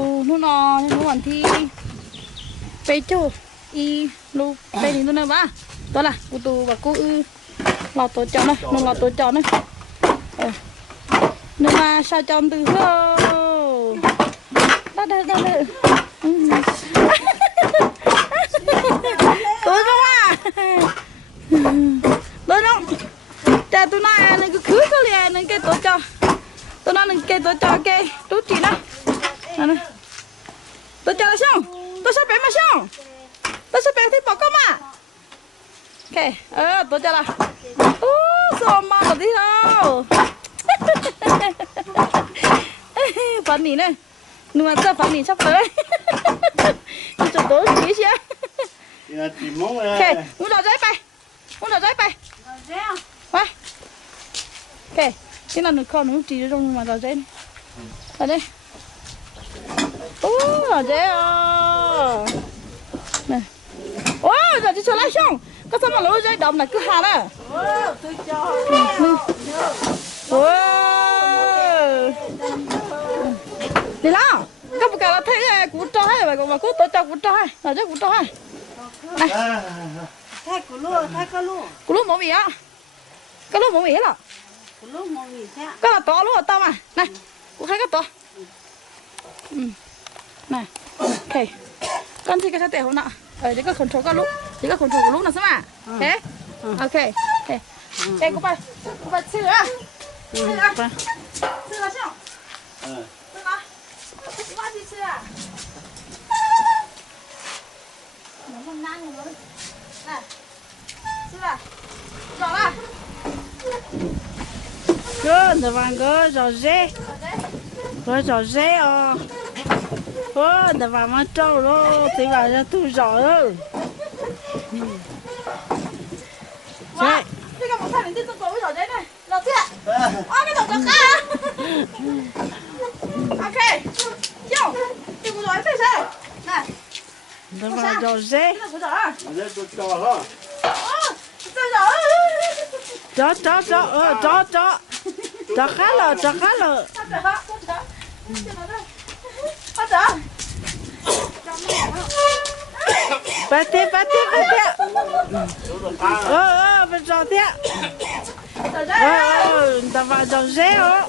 tu nó no nó còn thi pe chu y lu pe ni tu nè ba đó là cụ tu và cụ lò tổ chọn này nó lò tổ chọn này nhưng mà sao chọn từ hơ đó đây tôi không à tôi không cha tôi nói này cứ khứ cái liền này cái tổ cho tôi nói cái tổ cho cái tốt chị đó tôi cho là xong tôi sắp bé mà xong tôi sắp bé thì bỏ con mà ok tôi cho là sao mà có gì đâu phần này này nhưng mà giờ phần này sắp tới cho tôi tí xíu ok muốn đào giấy bay bay ok cái là nó con nó chỉ trong mà đào giấy này ở đây đào giấy này giờ đi cho lại xong có sao mà lối giấy đồng này cứ hà nè tôi cho đi nào các bạn là thấy củ cho hay mà củ tôi cho củ cho hay là chứ củ cho hay này thay củ lúa mỏ mì á cái lúa mỏ mì là củ lúa mỏ mì thế cái là to lúa to mà này củ hai cái to này ok con thì cái sao tệ không nọ để có control cái lúa để có control của lúa là sao mà thế ok đây của bà sư à sư là sao sư là ba đi sư à nó còn năng nữa này sư à rõ là cơ nó vàng cơ rõ dễ nó vàng mà trâu đó thì vào ra thu rõ rồi đấy cái một thằng đến tôi có rõ đấy này rõ chưa cái đầu rõ cả ok vô cái của rồi phải sao này nó vàng rõ dễ chó khá lờ bắt tiếp bên giò thế ta vào giò dễ hả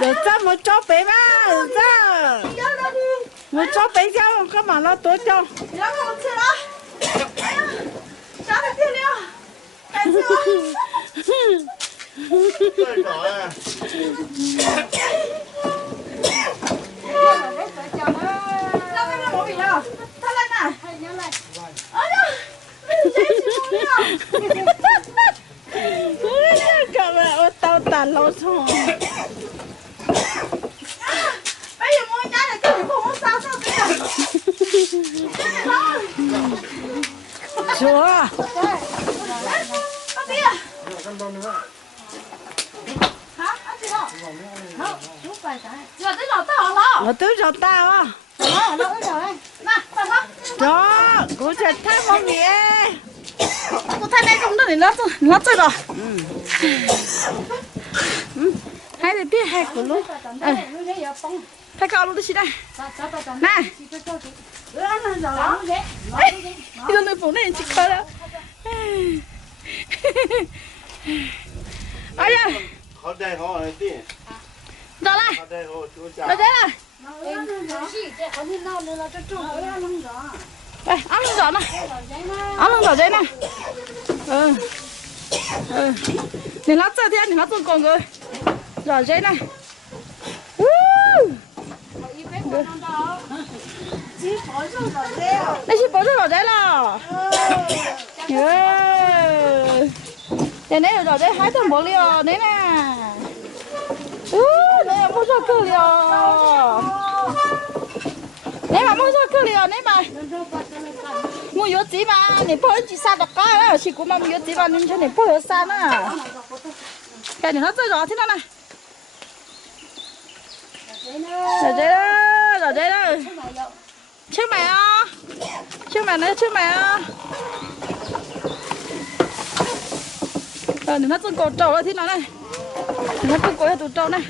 để cho một chó bé mà ra một chó bé ra các bạn nó tối cho các bạn tao tàn lâu xong bây giờ mua trái này cái gì không sao chúa nó tới rồi tao á đó cô sẽ thay món gì cô thay đây không được thì lót rồi hai thì biết hai của luôn thay cao luôn đi đây này cái người phụ này chỉ có đó ai da họ đây họ ở đi đó này họ đây họ chú cháu đó này đây ăn lưng giỏ này ăn lưng giỏ dễ này để lát ra thế để lát tuần còn rồi giỏ dễ này đây chỉ bỏ giỏ dễ là để này giỏ dễ hai thằng bỏ liều đấy nè này là mua cho cơ liều này mà mua cho cơ liều này mà mua yếu gì mà này bỏ chỉ sao được cái đó chỉ cũng mà mua yếu gì mà nên cho này bỏ sao nữa cái này nó chơi rõ thế nào này rồi đây đó trước mày á trước mày nó chơi cột trầu thế nào này Nó cũng có tụi trâu này.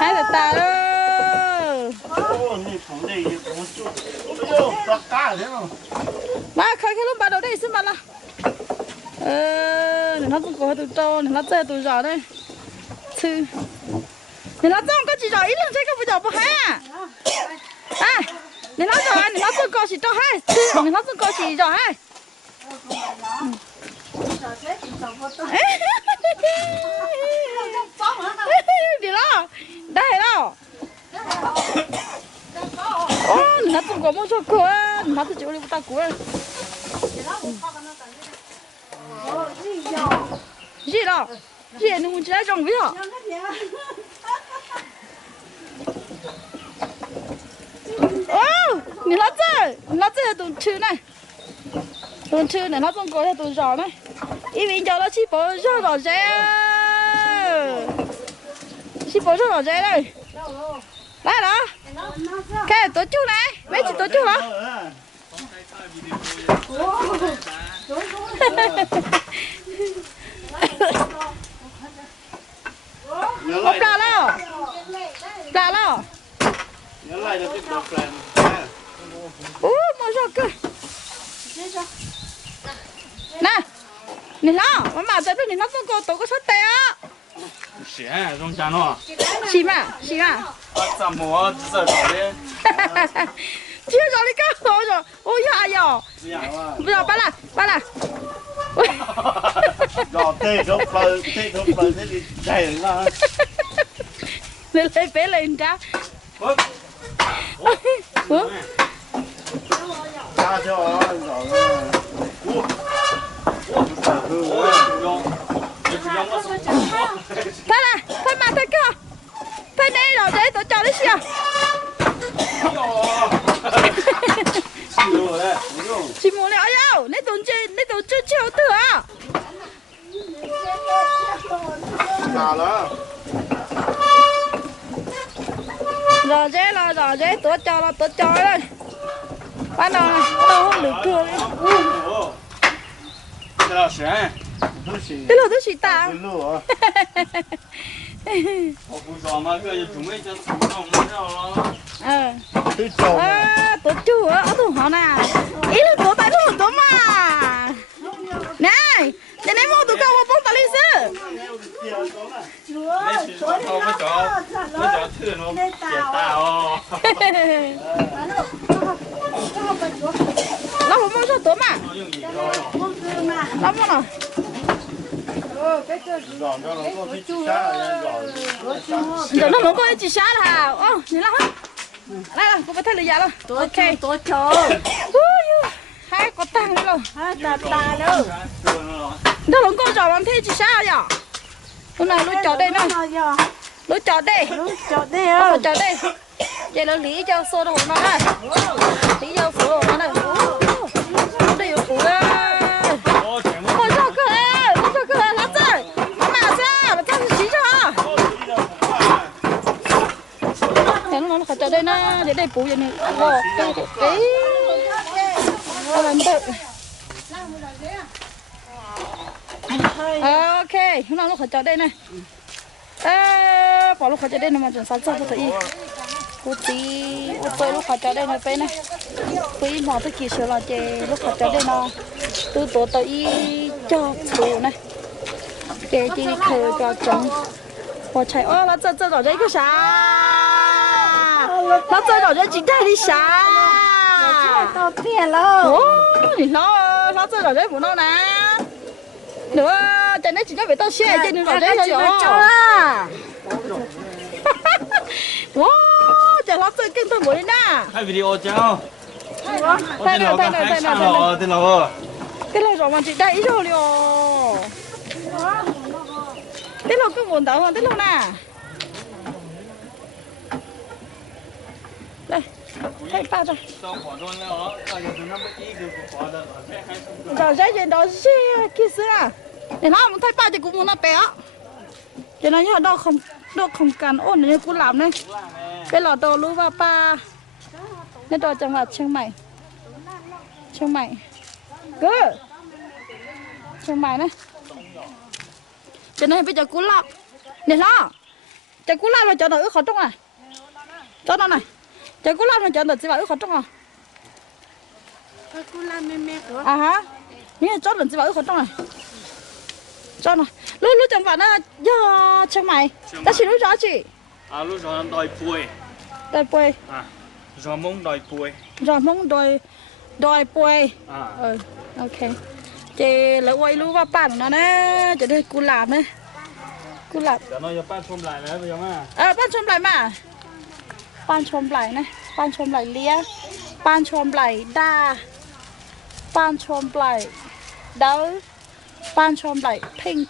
Hai là ta đó. Ô,你从这一从就，哎呦，咋干的呢？ Mà khai cái lúc bắt đầu đây xin mà là. Nó cũng có tụi trâu, nó chơi tụi giò đây. Chứ. Nó trông có chỉ giò ít lần chơi cái giò bò ha. À, nó giò, nó cũng có chỉ trâu hai. Chứ, nó cũng có chỉ giò hai. Đi đó, đây đó. Ô, nó cũng có một số cửa, nó cũng chịu đi ta cửa. Gì đó? Gì nó muốn chơi trong biết hả? Ô, nó chơi tụi chư này. Tụi chư này nó không có tụi giò này. Ý mình cho nó chỉ bỏ giò dễ. Chỉ bỏ giò dễ đây. Đây đó. Cái tổ chú này, mấy chị tổ chú hả? Một đà đâu? Đà đâu? Nhớ lại được cái đọc lần. Một giò cơ. Nè, nè nó, mà tới đây nó không có tổ có sốt tè á. Xẻ, trong chán nó. Xì mà.怎么这搞的？ Chưa rồi đi cơ rồi. Ôi dạ dạ. Bây giờ bắt là. Rồi tê thúc phần thế thì chạy nó. Lên bé lên ra. Ra cho rồi. Thôi mà thôi cơ. Thôi đây rồi đấy tôi cho đấy xíu. Chị muốn liệu đâu? Nãy tôi chưa chiều từ à? Nào đó. Rồi dễ tôi cho đây. Bắt đầu này, tôi không được cưa đấy. Cái là xẻ. Cái lỗ tôi chỉ ta. Cái lỗ. Ủa sao mà cái chúng mấy chân súng nó không đâu đó. Tôi trồng. Tôi chú ở thủ họ nè. Ý là tôi tại tôi mà. Này, để ném mua tụi con một bông tà lý sư. Mới cho thưa nó chết tao. Nó không mua cho tôi mà. Nó mua nào. Rồi nó muốn có chỉ xá là. Ô, nhìn lắm hết. Đây là, cô phải thấy là dạ luôn. Ok. Tôi chờ. Hai có tăng đi luôn. Ta đâu. Nó không có trò làm thế chỉ xá vậy. Hôm nay lúc chọn đây nè. Lúc chọn đây. Chọn đây à. Chọn đây. Vậy là lý cho xô đồ nó này. Lý cho phủ đồ nó này. Đây là phủ đây. Con cho cơ lắm rồi. Mà sao? Mà thằng chỉ cho. Thế nó phải chọn đây nè. Để đây phủ vậy này. Cái. Làm tự. Ok, hôm nay nó phải chọn đây này. Bỏ lúc phải chọn đây này mà chuẩn sáng sớm tôi y. Cô tí, tôi lúc phải chọn đây này bên này. Tôi mò tôi kỳ sửa là chè lúc phải chọn đây nó. Tôi y cho phụ này. Kể đi khờ cho chồng. Bỏ chạy, nó chơi rồi đấy cái sao? Nó chơi rồi đấy chính thay đi sao? Tao tiền lâu. Thì nó chơi rồi đấy của nó nè. Nữa, cho nên chỉ cho phải tao xe trên đường rồi đấy rồi. Wow, chả lắm chơi kinh tôi muốn đi nè. Hai video cháu. Đây này. Tên nào? Cái này rồi mà chị đẩy rồi liệu. Thế là cứ muốn tao thế luôn nè. Đây, thay ba rồi. Rồi dây trên đó xe kia xưa à. Để nó muốn thay ba thì cũng muốn nó bé. Cho nó nhớ đâu không cần ổn nên cũng làm đây. Cái lò đồ lưu vào ba. Nên đồ chẳng là Chiang Mai. Cứ. Chiang Mai này. cho nên bây giờ cú lọc nè lo cho cú lọc là cho nó ướt khó trong này cho nó này cho cú lọc là cho nó chỉ vào ướt khó trong à cú la mẹ mẹ của à hả nghe cho nó chỉ vào ướt khó trong này cho nó lúc lúc chẳng phải nó do cho mày ta chỉ lúc rõ chị à lúc rồi đòi bùi đòi bùi à rồi mông đòi bùi rồi mong đòi bùi à ok chị lại quay luôn vào bàn nó nè chị đây cú làm đấy cú làm giờ nó cho bán xôm lại đấy bây giờ mà bán xôm lại mà bán xôm lại này bán xôm lại lia bán xôm lại đa bán xôm lại đỡ bán xôm lại pink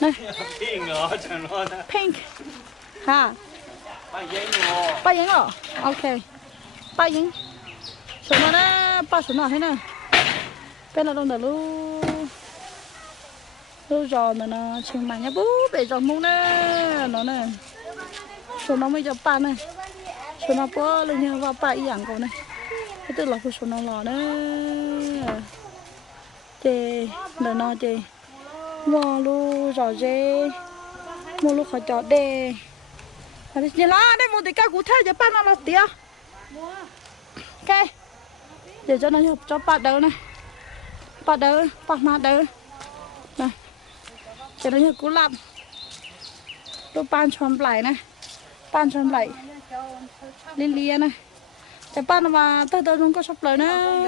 này pink ngõ chẳng nó pink ha ba giấy ngõ ba giấy ngõ ok ba giấy số nó nè ba số nào thế này bên là đâu là lu giò nó chừng mà nhá bú để giò mông nè nó nè số nó mới cho ba này số nó bố lên như vào ba ý dạng của này cái tức là số nó lò nè chê nó chê mua lu giò dê mua lu khỏi chó đê nhìn nó đây một tí cao cụ thể cho ba nó là tía ok để cho nó nhập cho ba đầu này ba đầu ba má đầu này cho nó nhập cú làm tôi ban chọn lại này ban chọn lại liên liên này cho ba nó mà tới không có sắp lời nữa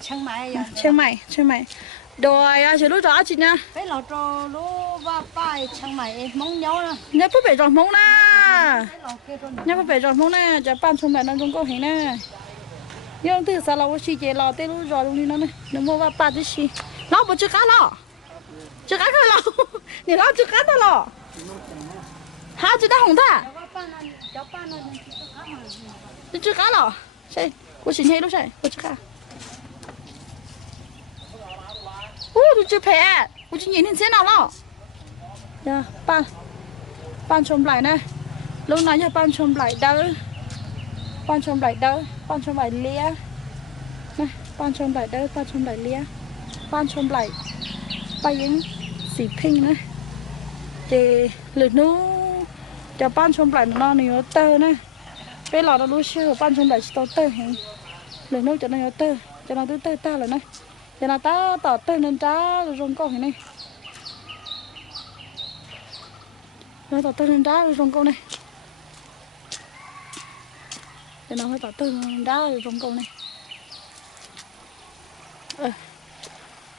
Chiang Mai rồi à chị lúc rõ chị nha cái lò trò lú và bài Chiang Mai mong nhau nè nhớ bố bể giọt mông nè nhớ bố bể giọt mông nè cho ban chọn lại nó không có hình nè nhưng từ sao là chị chế lò tên lúc rõ luôn đi nó này nó mua vào ba chứ chị nó bố chưa cá lò chưa cá thôi lò nhìn nó chưa cá thôi lò hả chị đã hỏng ta chưa cá lò xem cô chị nhây lúc này cô chưa cá tôi chưa phê cô chị nhìn thế nào lò dạ ban chôm lại này lúc này nha ban chôm lại đỡ ban chôm lại đỡ ban chôm lại lia này ban chôm lại đỡ ban chôm lại lia ban chôm lại bay những xì pink này thì lượt nó cho ban chôm lại nó nhiều tơ này cái lò nó lúc xưa ban chôm lại tơ tơ hình lượt nó cho nó nhiều tơ cho nó tơ ta rồi này cho nó ta tỏ tơ nên ta rong con này nó tỏ tơ nên ta rong con này cho nó tỏ tơ nên ta rong con này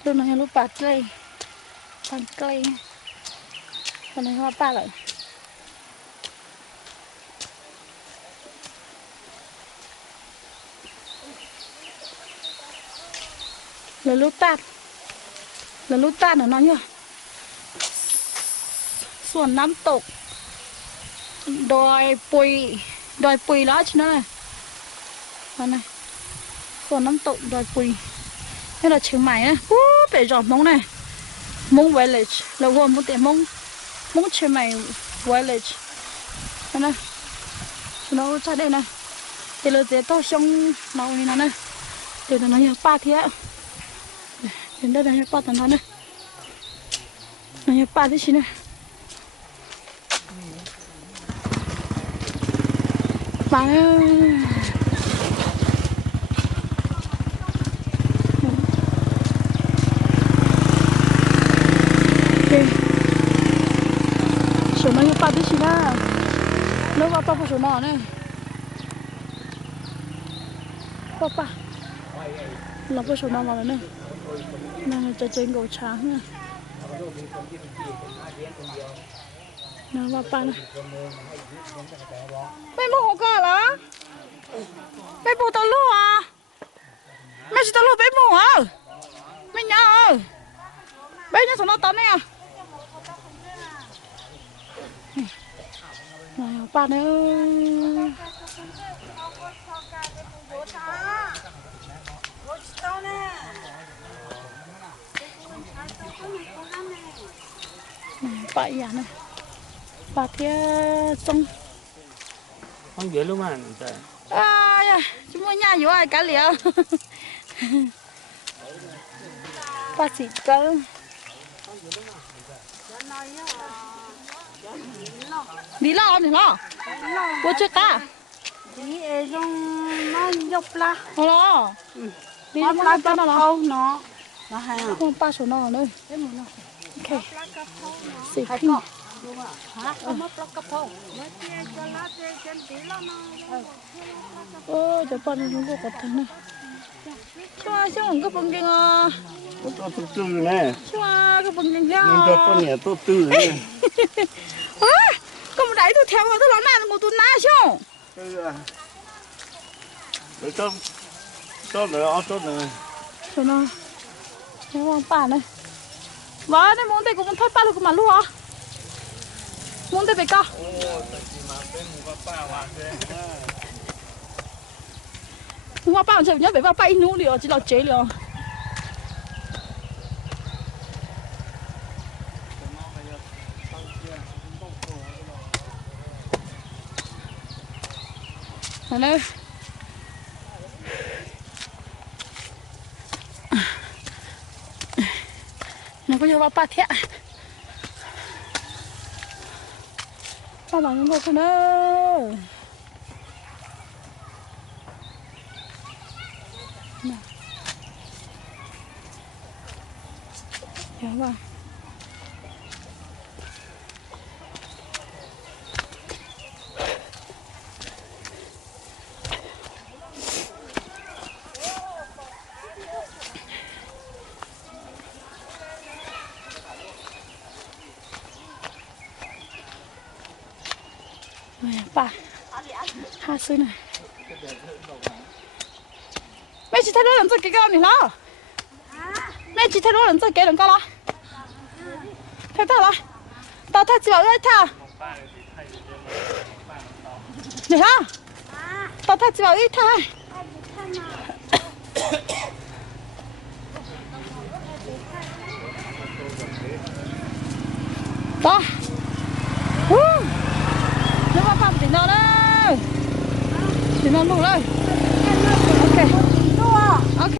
lúc này lúc bạt cây bàn cây còn này hoa ba lại là lúc tát ở nó nhá xuân Nam Tục đòi pùi đó chứ nó này con này xuân Nam Tục đòi pùi đây là Chiang Mai này bể giọt mông này mông village là gồm một tiền mông Chiang Mai village đây này nó ra đây này thì là thế to xong nó như nó này để nó nhiều ba thế đến đây là nhiều ba tầng nó này nó nhiều ba thế chứ này ba số nó như ba thế chứ na nó ba ba số nó này ba là cái số nó mà này này cho trên cầu trắng này nó ba này mấy mua hồ cả là mấy mua tao lúa à mấy chỉ tao lúa mấy mua à mấy nhà à mấy nhà số nó tao này à này ba nữa vậy à này bà kia xong không dễ luôn mà à chúng tôi nhà vô ai cả liệu bà xịt cơ đi lo thì lo bố chưa ta đi ở trong nó dốc la lo đi nó mua la ba cho nó nó hay à không ba số nó nữa ok xịt pin hả không mất cặp phô mới kia cho lá trên tí lo nó ơ cho con nó có thằng này cho cái bông kia à Tôi tự tư nè. cho cái bông kia Nhưng cho con nhà tôi tư nè. à có một đấy tôi theo tôi nói là một tuần nay chứ Để cho nữa, cho nữa. cho nó theo ông bà này vợ này muốn tay cũng muốn thoát ba được mà luôn à muốn tay phải co mua bao giờ nhớ phải vào bay nú liền chỉ là chế liền này nó có nhiều bao ba thẻ bao bằng những cái nữa dạ vâng bà hai xứ này mẹ chỉ thấy đó làm sao cái con này lo mẹ chỉ thấy đó làm sao cái đằng con lo thấy tao lo tao thấy chỉ bảo ơi tao này ha tao thấy chỉ bảo ít thôi đó nó vào phòng thì nó đây thì nó luôn đây